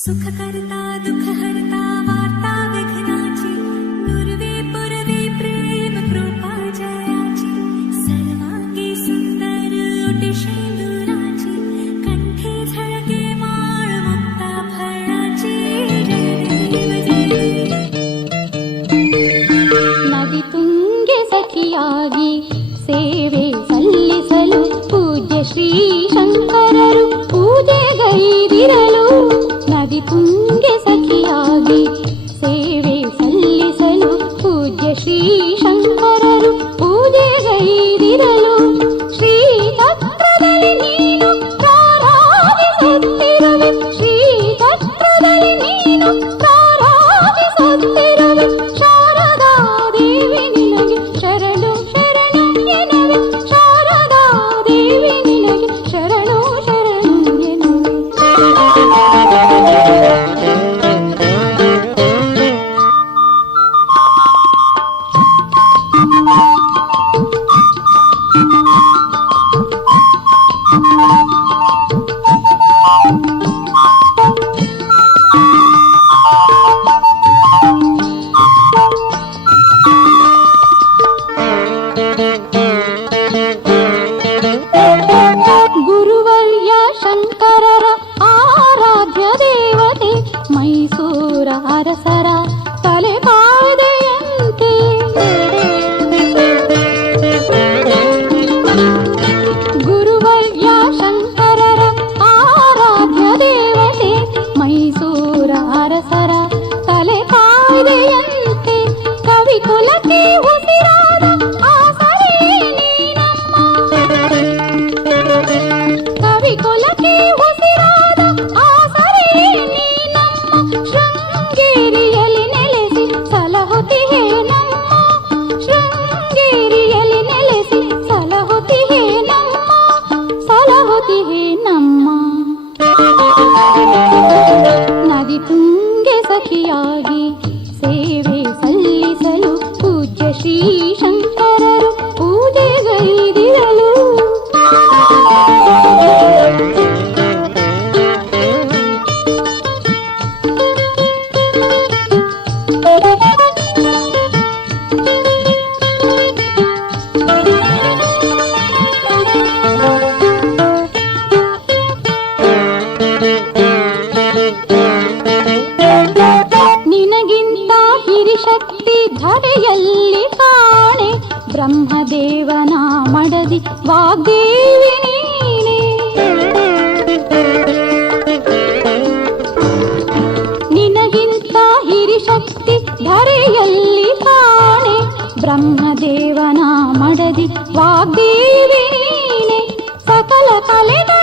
सुखकर्ता दुःखहर्ता वार्ता विघ्नाची पूर्वे पूर्वे प्रेम कृपा जयाची सर्वांगी सुंदर ओटी शेंदुराची कंठी झळके माळ मुक्ता फळाची जय ನದಿ ತುಂಗೆ ಸಖಿಯಾಗಿ ಸೇವೆ ಸಲ್ಲಿಸಲು ಪೂಜ್ಯ ಶ್ರೀ ಶಂಕರರು ಪೂಜೆಗೈದಿರಲು ನದಿ ತುಂಗೆ ಸಖಿಯಾಗಿ ಸೇವೆ ಸಲ್ಲಿಸಲು ಪೂಜ್ಯ ಶ್ರೀ ಶಂಕರರು ಪೂಜೆಗೈದಿರಲು ಶ್ರೀ ತತ್ರದಲ್ಲಿ ನೀನು ಪ್ರಾರಾಧಿಸುತ್ತಿರುವೆ ಶ್ರೀ ತತ್ರದಲ್ಲಿ ನೀನು ಪ್ರಾರಾಧಿಸುತ್ತಿರುವೆ ಶಾರದಾ ದೇವಿ ನಿನಗೆ ಶರಣು ಶರಣು ಎನ್ನುವೆ ಶಾರದಾ ದೇವಿ ನಿನಗೆ ಶರಣು ಶರಣು ಎನ್ನುವೆ ಗುರುವರ್ಯ ಶಂಕರರ ಆರಾಧ್ಯ ದೇವತೆ ಮೈಸೂರ ಅರಸರ ತಲೆಪಾದೆಯಂತೆ ಗುರುವರ್ಯ ಶಂಕರರ ಆರಾಧ್ಯ ದೇವತೆ ಮೈಸೂರ ಅರಸರ ತಲೆಪಾದೆಯಂತೆ ಕವಿ ಕುಲಕ್ಕೆ ಉಸಿರಾದ ಆಸರೆ ನೀನಮ್ಮ ಕವಿ ಕುಲಕ್ಕೆ ಉಸಿರಾದ ಆಸರೆ ನೀನಮ್ಮ ಶೃಂಗೇರಿಯಲ್ಲಿ ನೆಲೆಸಿ ಸಲಹುತಿಯೇ ನಮ್ಮ ಶೃಂಗೇರಿಯಲ್ಲಿ ನೆಲೆಸಿ ಸಲಹುತಿಯೇ ನಮ್ಮ ನದಿ ತುಂಗೆ ಸಖಿಯಾಗಿ ಸೇವೆ ಸಲ್ಲಿಸಲು ಪೂಜ್ಯ ಶ್ರೀ ಶಂಕರರು ಪೂಜೆಗೈದಿರಲು ನಿನಗಿಂತ ಹಿರಿಶಕ್ತಿ ಧರೆಯಲ್ಲಿ ಕಾಣೆ ಬ್ರಹ್ಮದೇವನ ಮಡದಿ ವಾಗ್ದೇವಿ ನೀನೆ ನಿನಗಿಂತ ಹಿರಿಶಕ್ತಿ ಧರೆಯಲ್ಲಿ ಕಾಣೆ ಬ್ರಹ್ಮದೇವನ ಮಡದಿ ವಾಗ್ದೇವಿ ನೀನೆ ಸಕಲ ಕಲೆಗಳ